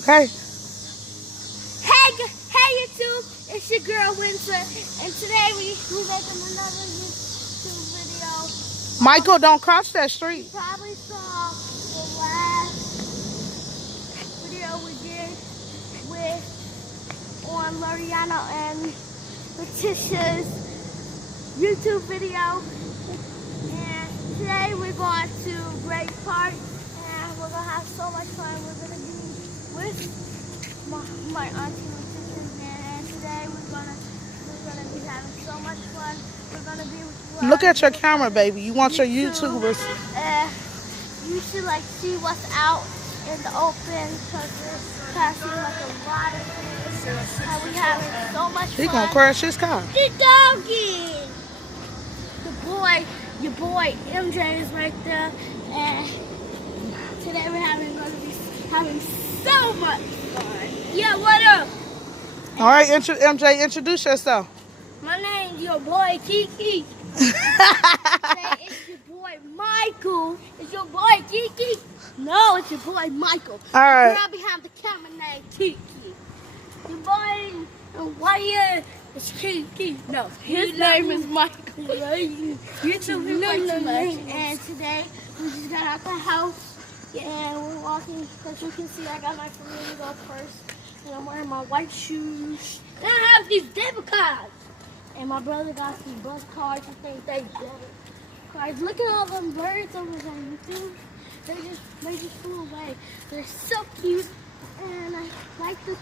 Okay. Hey YouTube, it's your girl Winter, and today we making another YouTube video. Michael, don't cross that street. You probably saw the last video we did on Mariana and Letitia's YouTube video, and today we're going to Great Park, and we're gonna have so much fun. We're gonna be with my auntie Letitia, and today we're gonna be having so much fun. We're gonna be with Look at your camera, baby. You want your YouTubers. You should see what's out in the open, because we're passing a lot of things, and we having so much fun. He gonna crash his car. The doggy! Your boy MJ is right there, and today we're gonna be having so much fun. Yeah, what up? All right, MJ, introduce yourself. My name's your boy Kiki. It's your boy Michael. It's your boy Kiki. No, it's your boy Michael. All right. The girl behind the camera named Kiki. Your boy Wyatt is Kiki. No, his name is Michael. You two look too much. And today we just got out the house. Yeah, and we're walking, because you can see I got my flamingo first, and I'm wearing my white shoes. And I have these debit cards. And my brother got these bus cards. I think they debit cards. Look at all them birds over there on YouTube. They just flew away. They're so cute, and I don't like the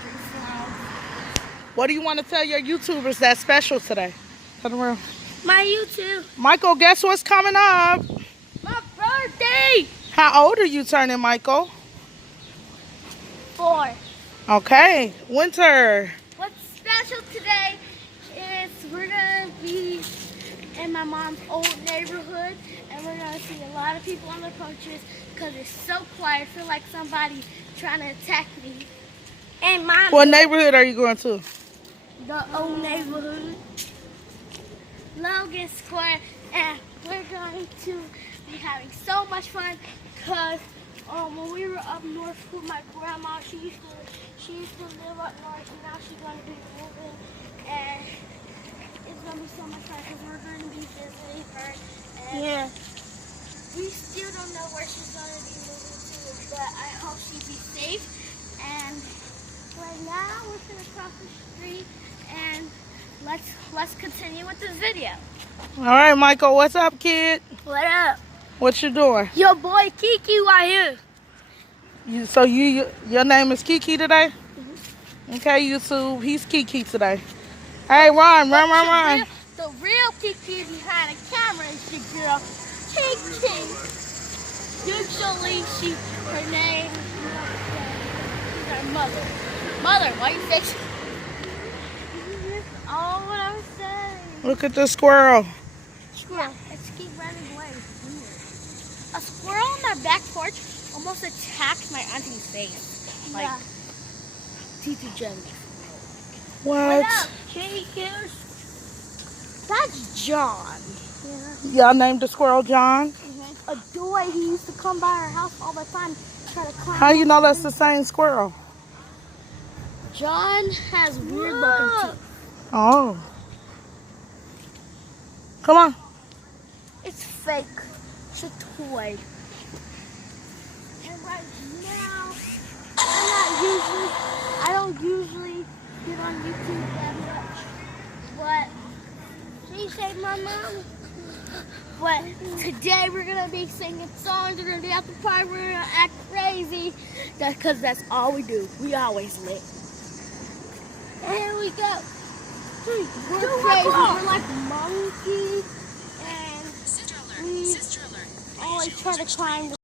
trees now. What do you want to tell your YouTubers that's special today? Turn around. My YouTube. Michael, guess what's coming up? My birthday. How old are you turning, Michael? 4. Okay. Winter. What's special today is we're going to be in my mom's old neighborhood, and we're going to see a lot of people on the porches because it's so quiet. I feel like somebody trying to attack me. And What neighborhood are you going to? The old neighborhood. Logan Square, and we're going to be having so much fun because when we were up north with my grandma, she used to live up north, and now she's going to be moving, and it's going to be so much fun because we're going to be visiting her. And yeah. We still don't know where she's going to be moving to, but I hope she be safe. And right now we're going to cross the street, and let's continue with this video. All right, Michael, what's up, kid? What up? What you doing? Your boy Kiki right here. So your name is Kiki today? Mm-hmm. Okay, YouTube, he's Kiki today. Hey, run. The real Kiki behind the camera is your girl Kiki. Usually her name is her mother. Mother, why you fixing? Oh, what I was saying. Look at the squirrel. Squirrel. Let's keep running away. A squirrel on their back porch almost attacked my auntie's face. Like, Titi Jenny. What? up, Cheekers? That's John. Y'all named the squirrel John? Mm-hmm. A boy, he used to come by our house all the time, try to climb. How you know that's the same squirrel? John has weird looking teeth. Oh. Come on. It's fake. It's a toy. And right now, I don't usually get on YouTube that much. But she saved my mom. But today we're gonna be singing songs. We're gonna be at the park. We're gonna act crazy. That's because that's all we do. We always lit. And here we go. We're crazy. We're like monkeys, and we always try to climb the